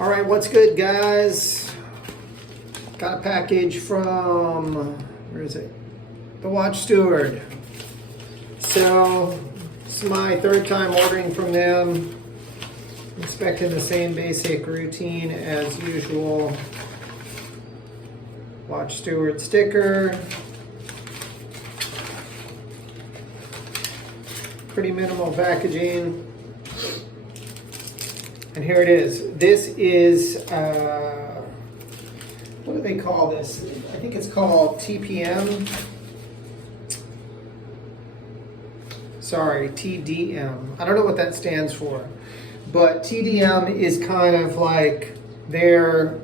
All right, what's good, guys? Got a package from, where is it? The Watch Steward. So, it's my third time ordering from them. I'm expecting the same basic routine as usual. Watch Steward sticker. Pretty minimal packaging. And here it is. This is, what do they call this? I think it's called TPM. Sorry, TDM. I don't know what that stands for. But TDM is kind of like their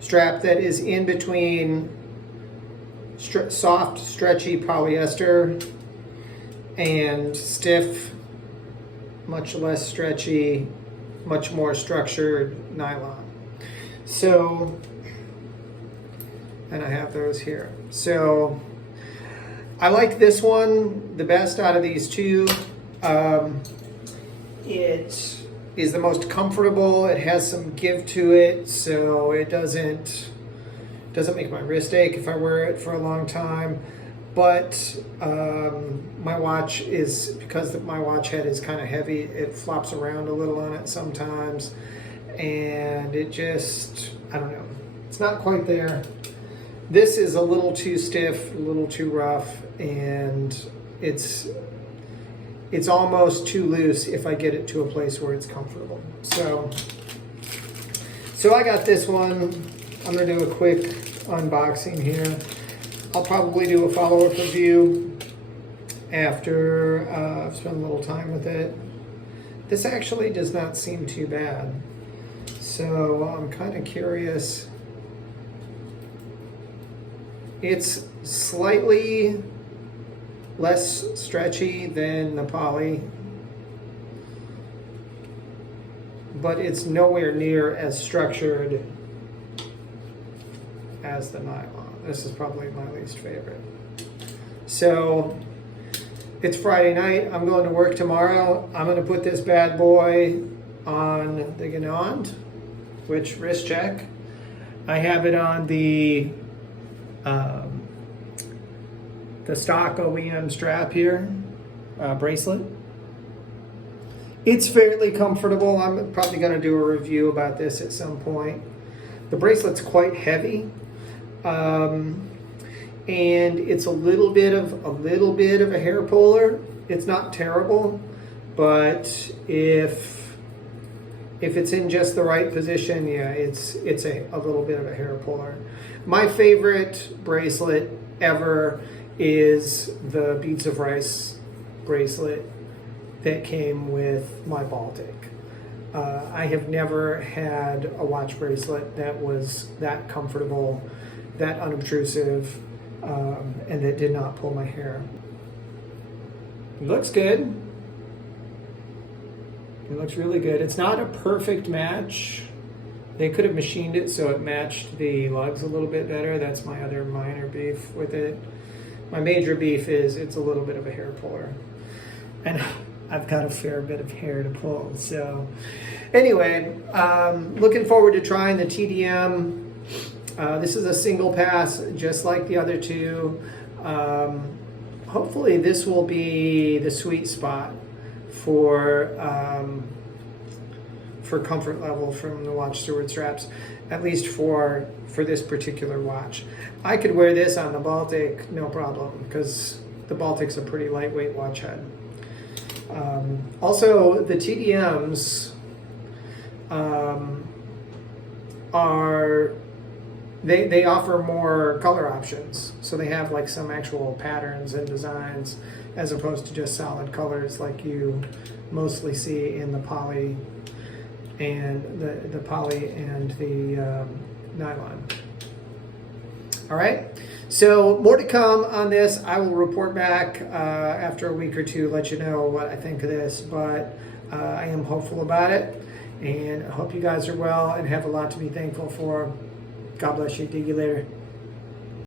strap that is in between soft, stretchy polyester and stiff, much less stretchy, much more structured nylon. So, and I have those here. So, I like this one the best out of these two. It is the most comfortable. It has some give to it, so it doesn't make my wrist ache if I wear it for a long time. But my watch is, because my watch head is kind of heavy, it flops around a little on it sometimes, and it just, I don't know, it's not quite there. This is a little too stiff, a little too rough, and it's almost too loose if I get it to a place where it's comfortable. So I got this one. I'm gonna do a quick unboxing here. I'll probably do a follow-up review after I've spent a little time with it. This actually does not seem too bad. So I'm kind of curious. It's slightly less stretchy than the poly, but it's nowhere near as structured as the nylon. This is probably my least favorite. So it's Friday night. I'm going to work tomorrow. I'm going to put this bad boy on the Ganond, which wrist check. I have it on the stock OEM strap here, bracelet. It's fairly comfortable. I'm probably going to do a review about this at some point. The bracelet's quite heavy. And it's a little bit of a hair puller. It's not terrible, but if it's in just the right position, yeah, it's a little bit of a hair puller. My favorite bracelet ever is the Beads of Rice bracelet that came with my Baltic. I have never had a watch bracelet that was that comfortable, that unobtrusive, and that did not pull my hair. It looks good. It looks really good. It's not a perfect match. They could have machined it so it matched the lugs a little bit better. That's my other minor beef with it. My major beef is it's a little bit of a hair puller. And I've got a fair bit of hair to pull. So anyway, looking forward to trying the TDM. This is a single pass, just like the other two. Hopefully this will be the sweet spot for comfort level from the Watch Steward straps, at least for this particular watch. I could wear this on the Baltic, no problem, because the Baltic's a pretty lightweight watch head. Also, the TDMs they offer more color options. So they have like some actual patterns and designs as opposed to just solid colors like you mostly see in the poly and the poly and the nylon. All right, so more to come on this. I will report back after a week or two, let you know what I think of this, but I am hopeful about it, and I hope you guys are well and have a lot to be thankful for. God bless you. Dig you later.